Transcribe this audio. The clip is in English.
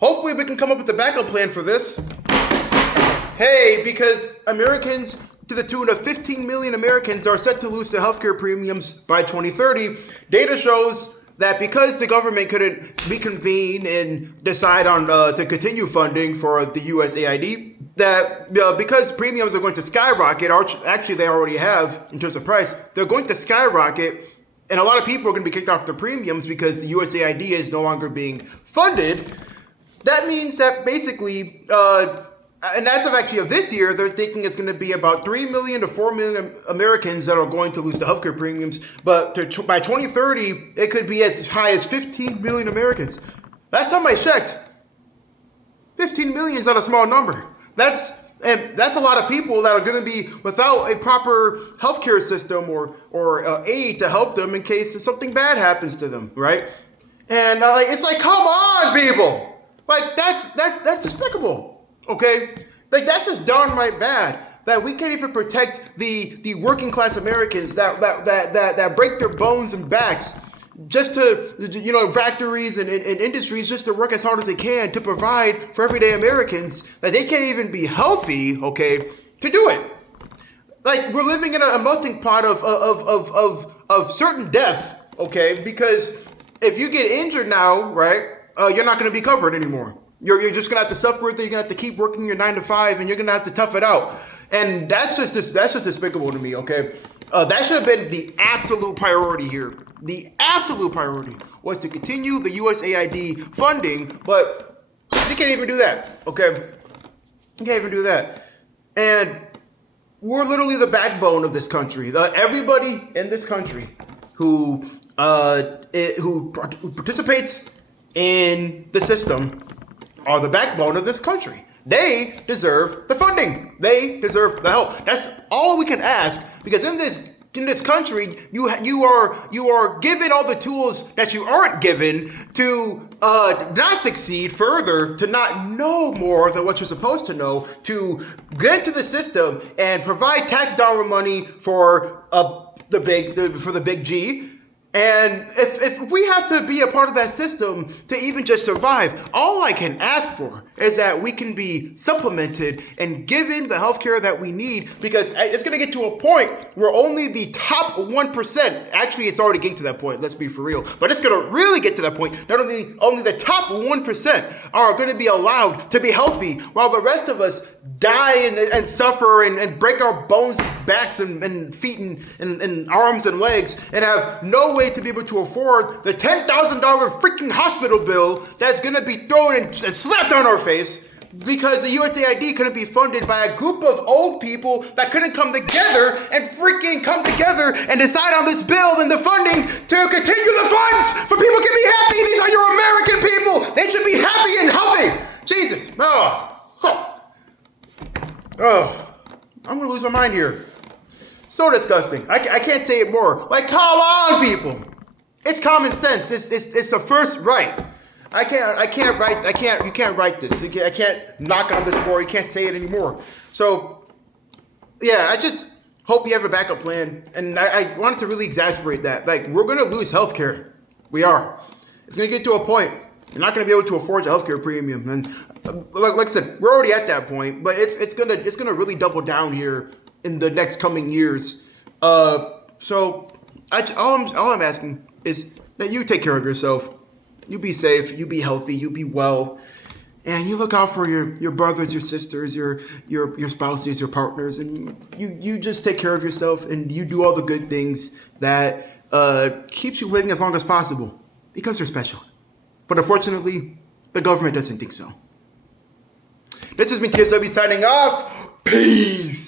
Hopefully we can come up with a backup plan for this. Hey, because Americans, to the tune of 15 million Americans, are set to lose their healthcare premiums by 2030. Data shows that because the government couldn't reconvene and decide on to continue funding for the USAID, that because premiums are going to skyrocket, actually they already have in terms of price, they're going to skyrocket, and a lot of people are going to be kicked off their premiums because the USAID is no longer being funded. That means that basically, and as of this year, they're thinking it's going to be about 3 million to 4 million Americans that are going to lose the healthcare premiums. But by 2030, it could be as high as 15 million Americans. Last time I checked, 15 million is not a small number. That's a lot of people that are going to be without a proper healthcare system or aid to help them in case something bad happens to them, right? And it's like, come on, people! Like that's despicable, okay? Like that's just downright bad that we can't even protect the working class Americans that break their bones and backs just to factories and industries just to work as hard as they can to provide for everyday Americans, that they can't even be healthy, okay, to do it. Like we're living in a melting pot of certain death, okay? Because if you get injured now, right? You're not going to be covered anymore. You're just going to have to suffer with it. You're going to have to keep working your 9 to 5, and you're going to have to tough it out. And that's just despicable to me, okay? That should have been the absolute priority here. The absolute priority was to continue the USAID funding, but you can't even do that, okay? You can't even do that. And we're literally the backbone of this country. Everybody in this country who participates in the system are the backbone of this country. They deserve the funding. They deserve the help. That's all we can ask, because in this country, you are given all the tools that you aren't given to not succeed further, to not know more than what you're supposed to know, to get into the system and provide tax dollar money for the big G. And if we have to be a part of that system to even just survive, all I can ask for is that we can be supplemented and given the healthcare that we need, because it's going to get to a point where only the top 1%, actually it's already getting to that point, let's be for real, but it's going to really get to that point. Not only the top 1% are going to be allowed to be healthy, while the rest of us die and suffer and break our bones, backs and feet and arms and legs, and have no way to be able to afford the $10,000 freaking hospital bill that's going to be thrown and slapped on our face because the USAID couldn't be funded by a group of old people that couldn't come together and decide on this bill and the funding to continue the funds for people can be happy. These are your American people. They should be happy and healthy. Jesus. I'm going to lose my mind here. So disgusting. I can't say it more. Like, come on, people. It's common sense. It's the first right. You can't write this. I can't knock on this board. You can't say it anymore. So, yeah, I just hope you have a backup plan. And I wanted to really exasperate that. Like, we're going to lose healthcare. We are. It's going to get to a point. You're not going to be able to afford your healthcare premium. And like I said, we're already at that point. But it's gonna really double down here in the next coming years. So all I'm asking is that you take care of yourself. You be safe, you be healthy, you be well, and you look out for your brothers, your sisters, your spouses, your partners, and you just take care of yourself, and you do all the good things that keeps you living as long as possible, because you're special. But unfortunately, the government doesn't think so. This is me, TSW, signing off. Peace.